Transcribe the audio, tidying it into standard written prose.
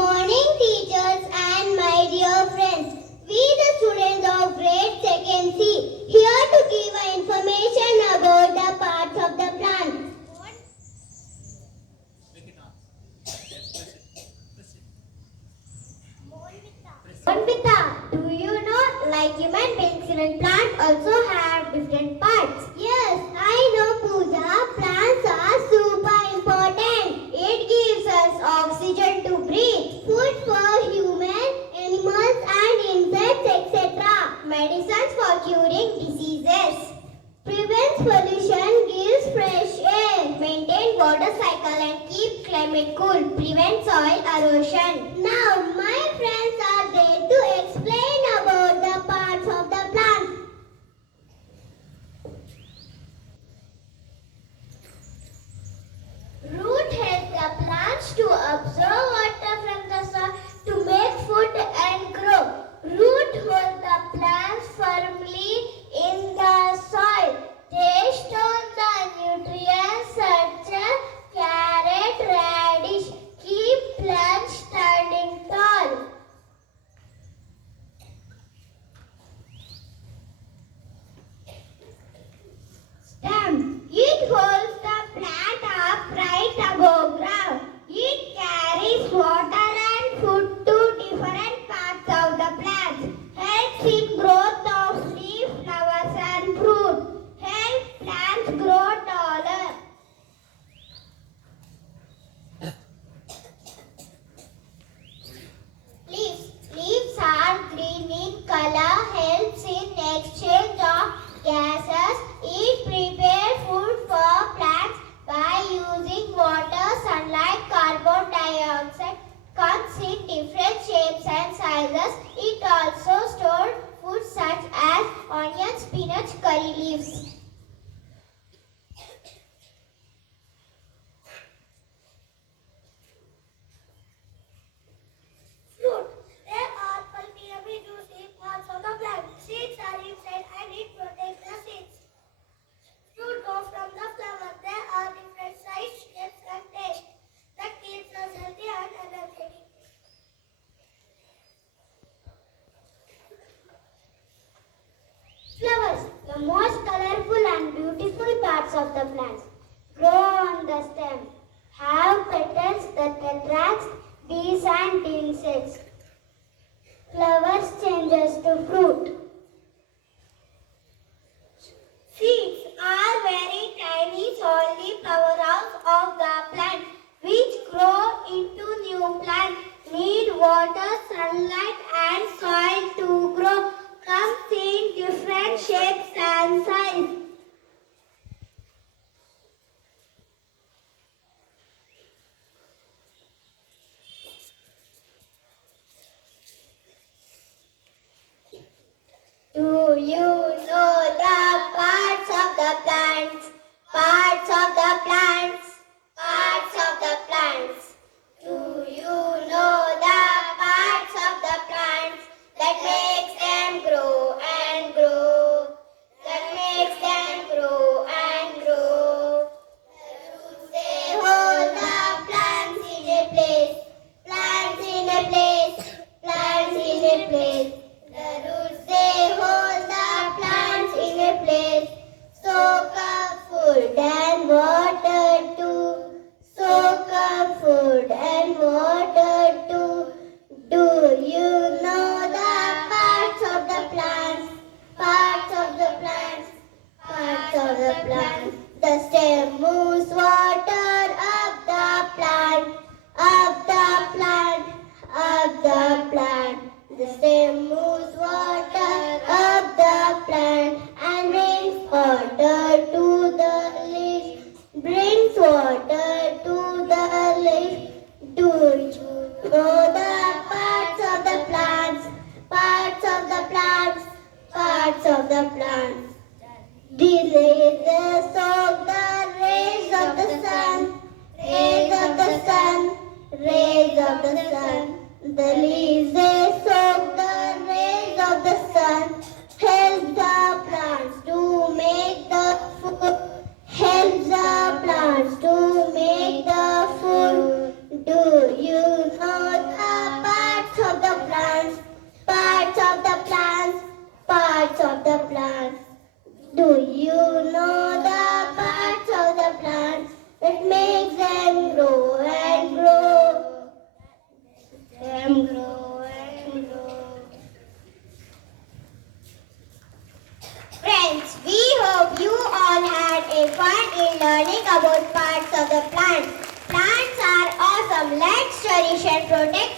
morning, teachers and my dear friends. We the students of grade 2nd C here to give information about the parts of the plant. Monvita, do you know like human beings and plants also have different parts? Yes, I know Pooja. Plants are super important. It gives us oxygen to breathe, food for human, animals and insects etc. Medicines for curing diseases. Prevents pollution, gives fresh air, maintain water cycle and keep climate cool, prevent soil erosion. Now my friends are there to explain about the parts of the plant. Root helps the plants to absorb water from the soil to make food and grow. Root holds the plants firmly in the soil. They store the nutrients such as carrot, radish, keep plants standing tall. Stem. It holds the plant upright above ground. It carries water and food to different parts of the plant. Helps in growth of leaf, flowers and fruit. Helps plants grow taller. Leaves. Leaves are green in color. Helps in exchange of gases. It prepares food for plants by using water, sunlight, carbon dioxide. Comes in different shapes and sizes. It also stores food such as onions, spinach, curry leaves. Fruit. There are pulpy juicy parts of the plant. Seeds are inside and it protects the seeds. Fruit grows from the flower. There are different sizes, shapes and tastes that keeps us healthy and energetic. Flowers, the most colorful and beautiful parts of the plant, grow on the stem, have petals that attract bees and insects. Flowers changes to fruit. Seeds are very tiny soily powerhouse of the plant which grow into new plant. Need water, sunlight and soil to grow. Comes in different shapes and size. Do you know the parts of the plants? Parts of the plants. Parts of the plants. Do you know the parts of the plants that makes them grow and grow? That makes them grow and grow. The roots they hold the plants in a place. Plants in a place. Plants in a place. The roots they hold the plants in a place. Soak up food and water too. Soak up food and water too. Do you know the parts of the plants? Parts of the plants. Parts of the plants. The stem moves water up the plant. Up the plant. Up the plant. The stem moves water up the plant and brings water to the leaf. Brings water to the leaf. Do you know the parts of the plants? Parts of the plants. Parts of the plants. They soak the rays of the sun. Rays of the sun. Rays of the sun. The leaves they soak the rays of the sun. Help the plants to make the food. Help the plants to make the food. Do you know the learning about parts of the plants. Plants are awesome. Let's cherish and protect